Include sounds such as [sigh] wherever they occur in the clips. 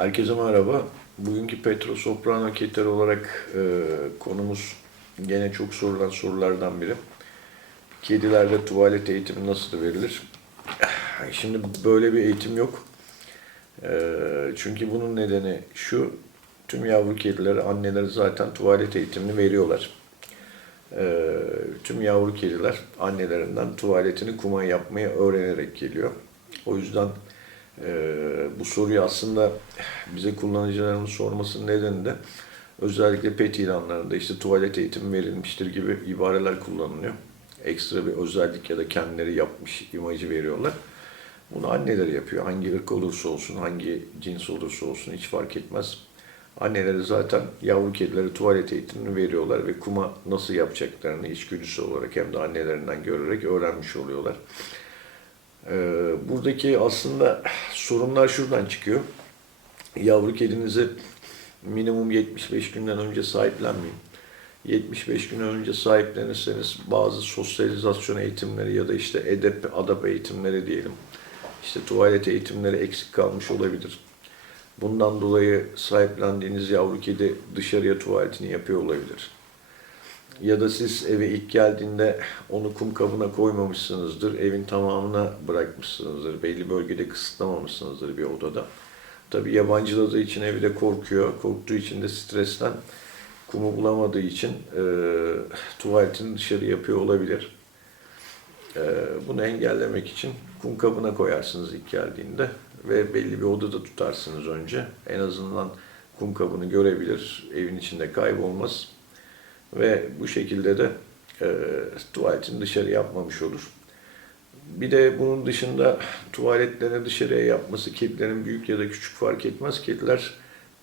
Herkese merhaba. Bugünkü Petro Soprano Keter olarak e, konumuz gene çok sorulan sorulardan biri. Kedilerde tuvalet eğitimi nasıl verilir? Şimdi böyle bir eğitim yok. E, çünkü bunun nedeni şu, tüm yavru kedileri, anneleri zaten tuvalet eğitimini veriyorlar. E, tüm yavru kediler annelerinden tuvaletini kuma yapmayı öğrenerek geliyor. O yüzden ee, bu soruyu aslında bize kullanıcılarımız sormasının nedeni de özellikle pet ilanlarında işte tuvalet eğitimi verilmiştir gibi ibareler kullanılıyor. Ekstra bir özellik ya da kendileri yapmış imajı veriyorlar. Bunu anneleri yapıyor. Hangi ırk olursa olsun, hangi cins olursa olsun hiç fark etmez. Anneleri zaten yavru kedilere tuvalet eğitimini veriyorlar ve kuma nasıl yapacaklarını içgüdüsü olarak hem de annelerinden görerek öğrenmiş oluyorlar. Ee, buradaki aslında sorunlar şuradan çıkıyor. Yavru kedinizi minimum 75 günden önce sahiplenmeyin. 75 gün önce sahiplenirseniz bazı sosyalizasyon eğitimleri ya da işte edep, adap eğitimleri diyelim. işte tuvalet eğitimleri eksik kalmış olabilir. Bundan dolayı sahiplendiğiniz yavru kedi dışarıya tuvaletini yapıyor olabilir. Ya da siz eve ilk geldiğinde onu kum kabına koymamışsınızdır, evin tamamına bırakmışsınızdır, belli bölgede kısıtlamamışsınızdır bir odada. Tabii yabancıladığı için evi de korkuyor, korktuğu için de stresten kumu bulamadığı için e, tuvaletini dışarı yapıyor olabilir. E, bunu engellemek için kum kabına koyarsınız ilk geldiğinde ve belli bir odada tutarsınız önce. En azından kum kabını görebilir, evin içinde kaybolmaz. Ve bu şekilde de e, tuvaletini dışarı yapmamış olur. Bir de bunun dışında tuvaletlerini dışarıya yapması kedilerin büyük ya da küçük fark etmez. Kediler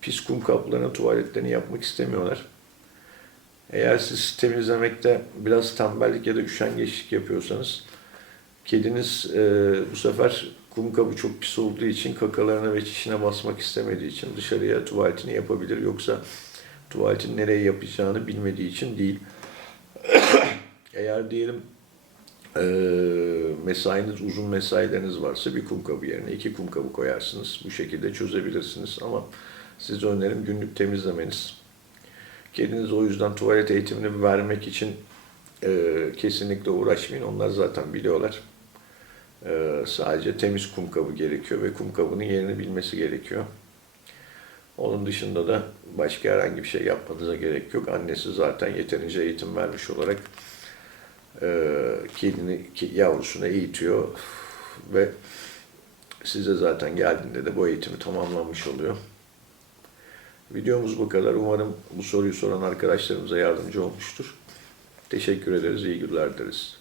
pis kum kaplarına tuvaletlerini yapmak istemiyorlar. Eğer siz temizlemekte biraz tembellik ya da üşengeçlik yapıyorsanız kediniz e, bu sefer kum kabı çok pis olduğu için kakalarına ve çişine basmak istemediği için dışarıya tuvaletini yapabilir. Yoksa tuvaletin nereye yapacağını bilmediği için değil. [coughs] Eğer diyelim e, mesainiz uzun mesaileriniz varsa bir kum kabı yerine iki kum kabı koyarsınız. Bu şekilde çözebilirsiniz ama size önerim günlük temizlemeniz. Kediniz o yüzden tuvalet eğitimini vermek için e, kesinlikle uğraşmayın. Onlar zaten biliyorlar. E, sadece temiz kum kabı gerekiyor ve kum kabının yerini bilmesi gerekiyor. Onun dışında da başka herhangi bir şey yapmanıza gerek yok. Annesi zaten yeterince eğitim vermiş olarak e, kedini, yavrusunu eğitiyor ve size zaten geldiğinde de bu eğitimi tamamlanmış oluyor. Videomuz bu kadar. Umarım bu soruyu soran arkadaşlarımıza yardımcı olmuştur. Teşekkür ederiz. İyi günler dileriz.